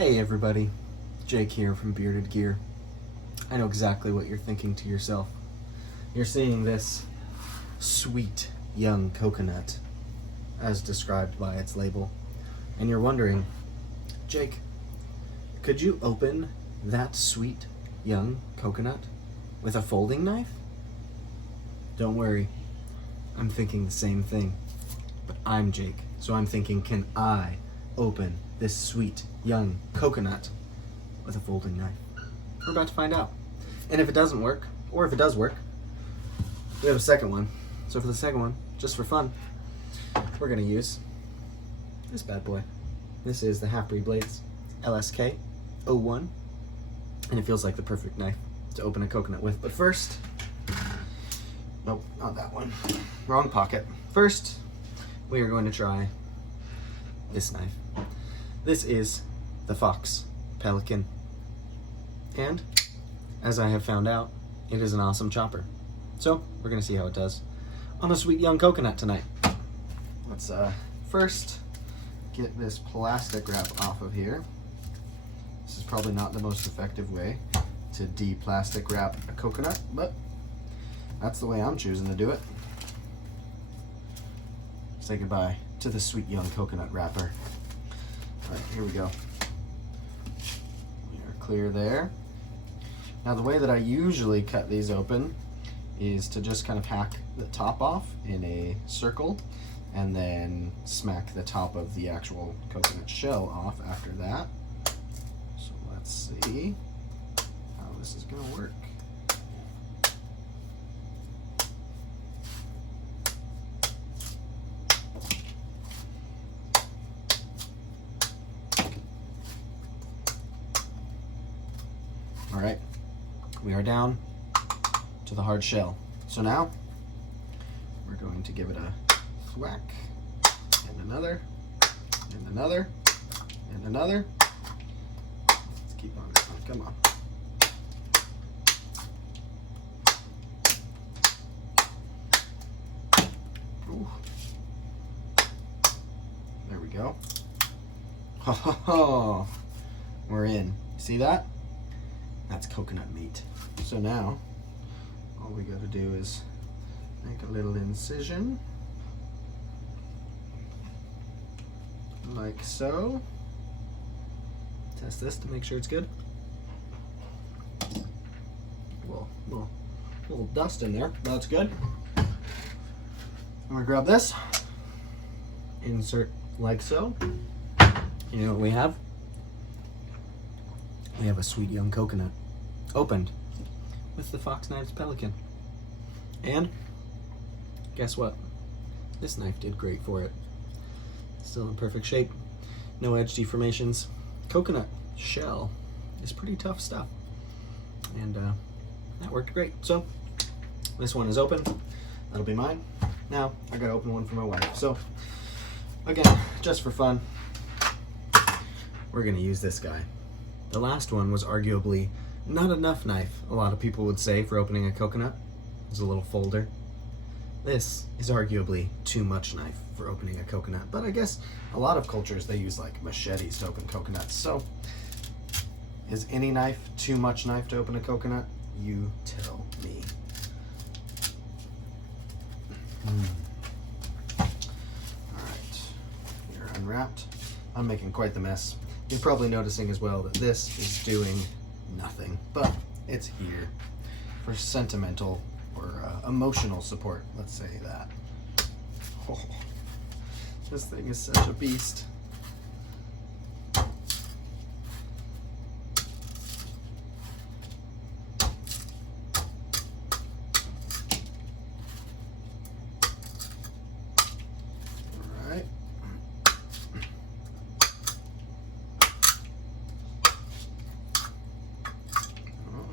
Hey everybody, Jake here from Bearded Gear. I know exactly what you're thinking to yourself. You're seeing this sweet young coconut as described by its label, and you're wondering, Jake, could you open that sweet young coconut with a folding knife? Don't worry, I'm thinking the same thing, but I'm Jake, so I'm thinking, can I open this sweet young coconut with a folding knife? We're about to find out. And if it doesn't work, or if it does work, we have a second one. So for the second one, just for fun, we're gonna use this bad boy. This is the Halfbreed Blades LSK-01, and it feels like the perfect knife to open a coconut with. But first, nope, not that one. Wrong pocket. First, we are going to try this knife. This is the Fox Pelican, and as I have found out, it is an awesome chopper. So we're gonna see how it does on a sweet young coconut tonight. Let's first get this plastic wrap off of here. This is probably not the most effective way to de-plastic wrap a coconut, but that's the way I'm choosing to do it. Say goodbye to the sweet young coconut wrapper. All right, here we go. We are clear there. Now the way that I usually cut these open is to just kind of hack the top off in a circle and then smack the top of the actual coconut shell off after that. So let's see how this is gonna work. All right, we are down to the hard shell. So now we're going to give it a thwack, and another, and another, and another. Let's keep on going, come on. Ooh. There we go. Ho ho ho! We're in. See that? That's coconut meat. So now, all we gotta do is make a little incision, like so. Test this to make sure it's good. Well, little dust in there, but that's good. I'm gonna grab this, insert like so. You know what we have? We have a sweet young coconut opened with the Fox Knives Pelican. And guess what? This knife did great for it. Still in perfect shape. No edge deformations. Coconut shell is pretty tough stuff. And that worked great. So this one is open. That'll be mine. Now I gotta open one for my wife. So again, just for fun, we're gonna use this guy. The last one was arguably not enough knife, a lot of people would say, for opening a coconut. It's a little folder. This is arguably too much knife for opening a coconut, but I guess a lot of cultures, they use like machetes to open coconuts. So is any knife too much knife to open a coconut? You tell me. All right, we are unwrapped. I'm making quite the mess. You're probably noticing as well that this is doing nothing, but it's here for sentimental or emotional support, let's say that. Oh, this thing is such a beast.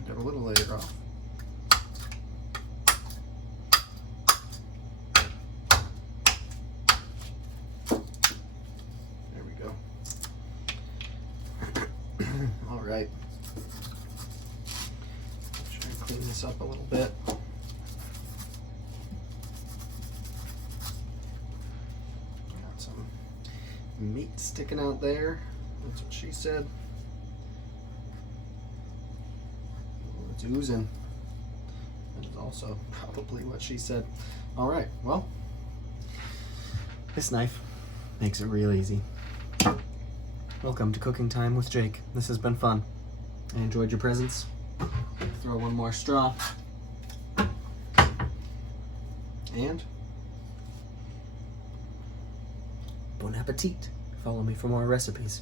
A little layer off. There we go. All right. Try and clean this up a little bit. Got some meat sticking out there. That's what she said. It's oozing. That is also probably what she said. All right, well, this knife makes it real easy. Welcome to Cooking Time with Jake. This has been fun. I enjoyed your presence. Throw one more straw. And bon appetit. Follow me for more recipes.